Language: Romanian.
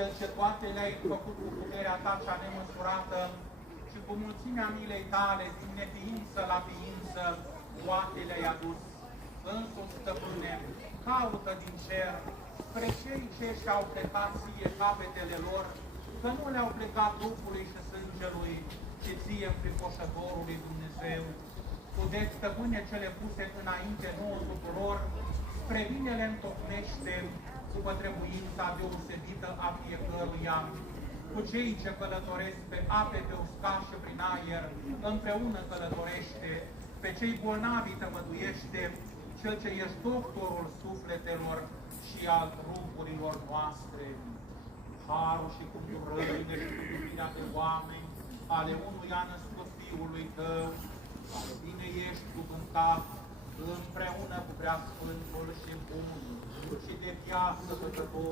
Cel ce toate le-ai făcut cu puterea ta cea nemăsurată și cu mulțimea milei tale, din neființă la ființă, toate le-ai adus. Însuși, stăpâne, caută din cer spre cei ce și-au plecat ție capetele lor, că nu le-au plecat Duhului și sângelui, ci ție înfricoșătorului Dumnezeu. Tu, deci, stăpâne, cele puse înainte nouă tuturor, spre binele întocmește, după trebuința deosebită a fiecăruia, cu cei ce călătoresc pe ape, pe uscat și prin aer, împreună călătorește, pe cei bolnavi tămăduiește, cel ce ești doctorul sufletelor și al trupurilor noastre. Harul și cupurările și cu iubirea de oameni, ale unuia născut Fiului Tău, ale bine ești cuvântat, împreună cu Preasfântul și Bun și de viață făcător,